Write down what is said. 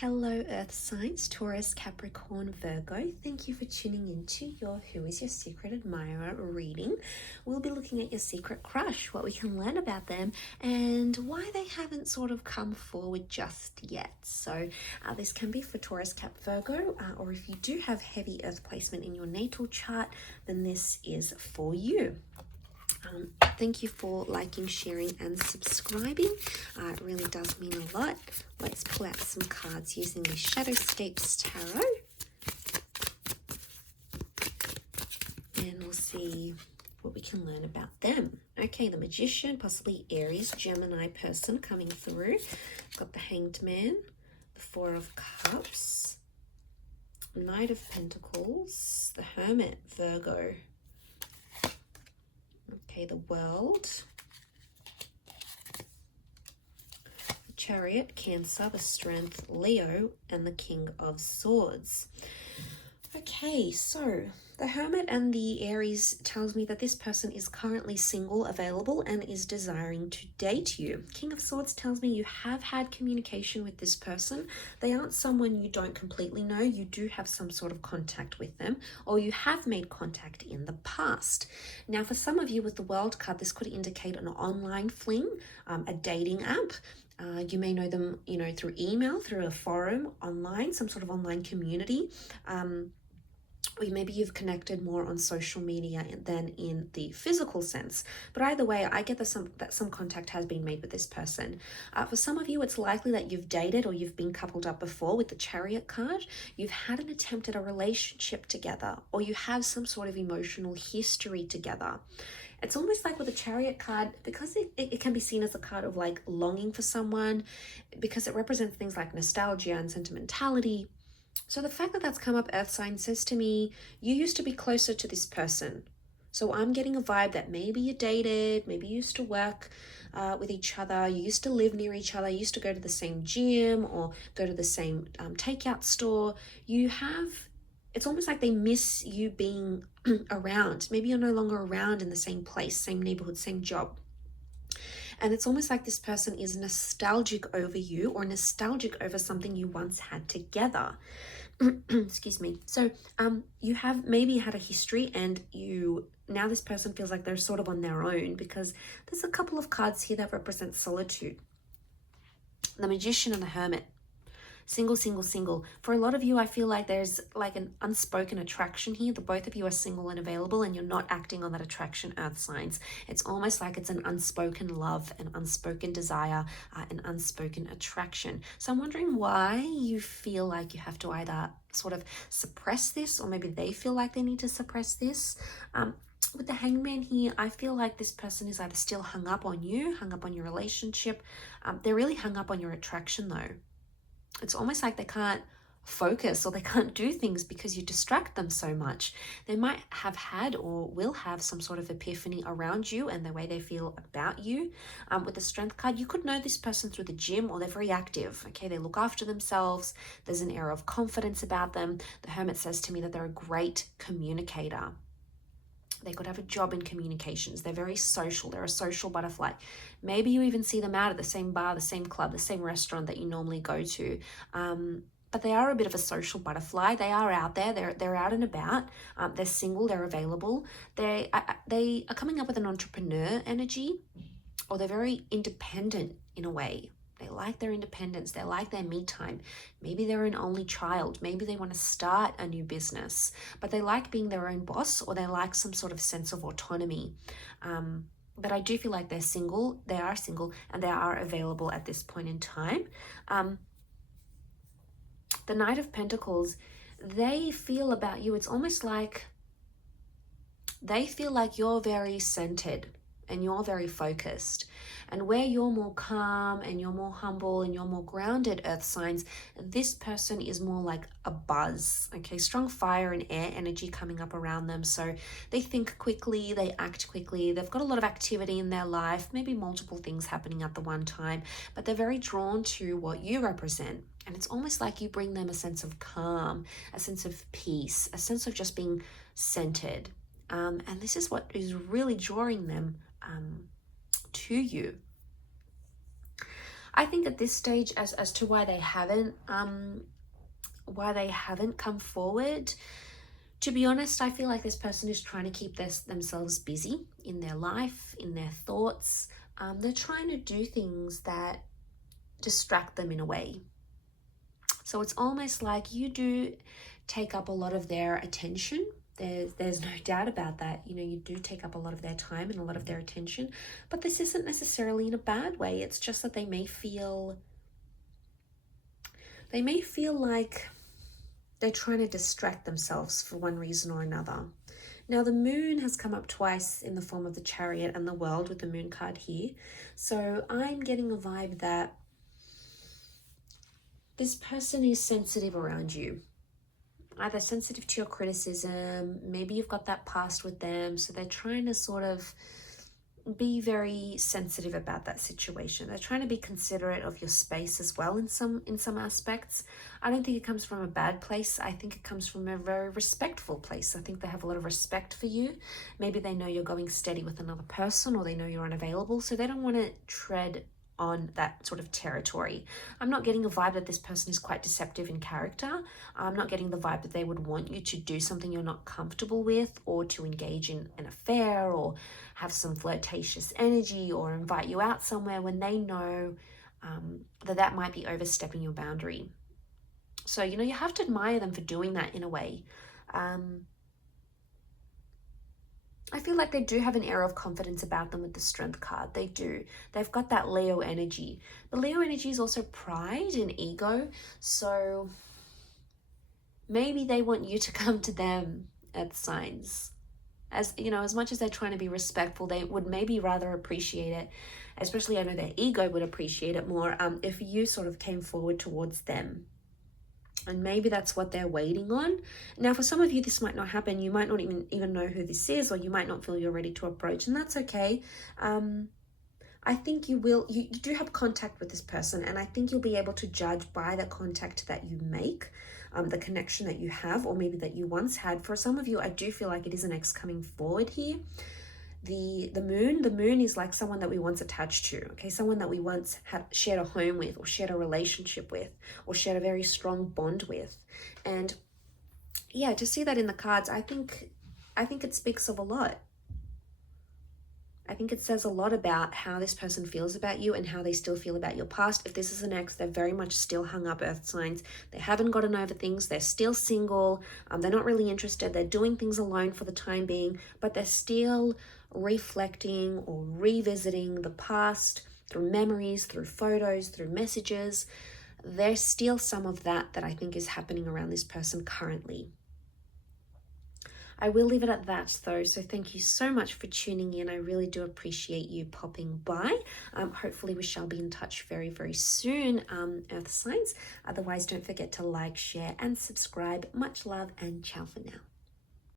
Hello Earth signs, Taurus, Capricorn, Virgo. Thank you for tuning into your Who is Your Secret Admirer reading. We'll be looking at your secret crush, what we can learn about them, and why they haven't sort of come forward just yet. So this can be for Taurus, Cap, Virgo, or if you do have heavy Earth placement in your natal chart, then this is for you. Thank you for liking, sharing, and subscribing. It really does mean a lot. Let's pull out some cards using the Shadowscapes Tarot. And we'll see what we can learn about them. Okay, the Magician, possibly Aries, Gemini person coming through. Got the Hanged Man, the Four of Cups, Knight of Pentacles, the Hermit, Virgo. Okay, the World, the Chariot, Cancer, the Strength, Leo, and the King of Swords. Okay, so the Hermit and the Aries tells me that this person is currently single, available, and is desiring to date you. King of Swords tells me you have had communication with this person. They aren't someone you don't completely know. You do have some sort of contact with them, or you have made contact in the past. Now, for some of you with the World card, this could indicate an online fling, a dating app. You may know them, through email, through a forum, online, some sort of online community. Or maybe you've connected more on social media than in the physical sense. But either way, I get that some contact has been made with this person. For some of you, it's likely that you've dated or you've been coupled up before with the Chariot card. You've had an attempt at a relationship together, or you have some sort of emotional history together. It's almost like with the Chariot card, because it can be seen as a card of like longing for someone, because it represents things like nostalgia and sentimentality. So the fact that that's come up, Earth sign, says to me, you used to be closer to this person. So I'm getting a vibe that maybe you dated, maybe you used to work with each other, you used to live near each other, you used to go to the same gym or go to the same takeout store. It's almost like they miss you being around. Maybe you're no longer around in the same place, same neighborhood, same job. And it's almost like this person is nostalgic over you, or nostalgic over something you once had together. Excuse me. So you have maybe had a history, and now this person feels like they're sort of on their own, because there's a couple of cards here that represent solitude. The Magician and the Hermit. Single, single, single. For a lot of you, I feel like there's like an unspoken attraction here. The both of you are single and available, and you're not acting on that attraction, Earth signs. It's almost like it's an unspoken love, an unspoken desire, an unspoken attraction. So I'm wondering why you feel like you have to either sort of suppress this, or maybe they feel like they need to suppress this. With the Hangman here, I feel like this person is either still hung up on you, hung up on your relationship. They're really hung up on your attraction though. It's almost like they can't focus, or they can't do things because you distract them so much. They might have had or will have some sort of epiphany around you and the way they feel about you. With the Strength card, you could know this person through the gym, or they're very active. Okay, they look after themselves. There's an air of confidence about them. The Hermit says to me that they're a great communicator. They could have a job in communications. They're very social. They're a social butterfly. Maybe you even see them out at the same bar, the same club, the same restaurant that you normally go to. But they are a bit of a social butterfly. They are out there. They're out and about. They're single. They're available. They are coming up with an entrepreneur energy, or they're very independent in a way. They like their independence. They like their me time. Maybe they're an only child. Maybe they want to start a new business, but they like being their own boss, or they like some sort of sense of autonomy. But I do feel like they're single. They are single, and they are available at this point in time. The Knight of Pentacles, they feel about you, it's almost like they feel like you're very centered and you're very focused. And where you're more calm and you're more humble and you're more grounded, Earth signs, this person is more like a buzz. Okay, strong fire and air energy coming up around them. So they think quickly, they act quickly, they've got a lot of activity in their life, maybe multiple things happening at the one time, but they're very drawn to what you represent. And it's almost like you bring them a sense of calm, a sense of peace, a sense of just being centered. And this is what is really drawing them to you. I think at this stage, as to why they haven't come forward, to be honest, I feel like this person is trying to keep themselves busy in their life, in their thoughts. They're trying to do things that distract them in a way. So it's almost like you do take up a lot of their attention. There's no doubt about that. You know, you do take up a lot of their time and a lot of their attention, but this isn't necessarily in a bad way. It's just that they may feel like they're trying to distract themselves for one reason or another. Now, the moon has come up twice in the form of the Chariot and the World with the moon card here. So I'm getting a vibe that this person is sensitive around you. Either sensitive to your criticism, maybe you've got that past with them, so they're trying to sort of be very sensitive about that situation. They're trying to be considerate of your space as well in some aspects. I don't think it comes from a bad place. I think it comes from a very respectful place. I think they have a lot of respect for you. Maybe they know you're going steady with another person, or they know you're unavailable, so they don't want to tread on that sort of territory. I'm not getting a vibe that this person is quite deceptive in character. I'm not getting the vibe that they would want you to do something you're not comfortable with, or to engage in an affair, or have some flirtatious energy, or invite you out somewhere when they know that might be overstepping your boundary. So, you know, you have to admire them for doing that in a way. I feel like they do have an air of confidence about them with the Strength card. They do. They've got that Leo energy. But Leo energy is also pride and ego. So maybe they want you to come to them, Earth signs. As you know, as much as they're trying to be respectful, they would maybe rather appreciate it. Especially, I know their ego would appreciate it more if you sort of came forward towards them. And maybe that's what they're waiting on. Now, for some of you, this might not happen. You might not even know who this is, or you might not feel you're ready to approach, and that's okay. I think you will. You do have contact with this person, and I think you'll be able to judge by the contact that you make, the connection that you have, or maybe that you once had. For some of you, I do feel like it is an ex coming forward here. The moon is like someone that we once attached to, okay? Someone that we once had shared a home with, or shared a relationship with, or shared a very strong bond with. And yeah, to see that in the cards, I think it speaks of a lot. I think it says a lot about how this person feels about you and how they still feel about your past. If this is an ex, they're very much still hung up, Earth signs. They haven't gotten over things. They're still single. They're not really interested. They're doing things alone for the time being, but they're still reflecting or revisiting the past through memories, through photos, through messages. There's still some of that I think is happening around this person currently. I will leave it at that though, so thank you so much for tuning in. I really do appreciate you popping by. Hopefully we shall be in touch very, very soon, Earth signs. Otherwise, don't forget to like, share, and subscribe. Much love, and ciao for now.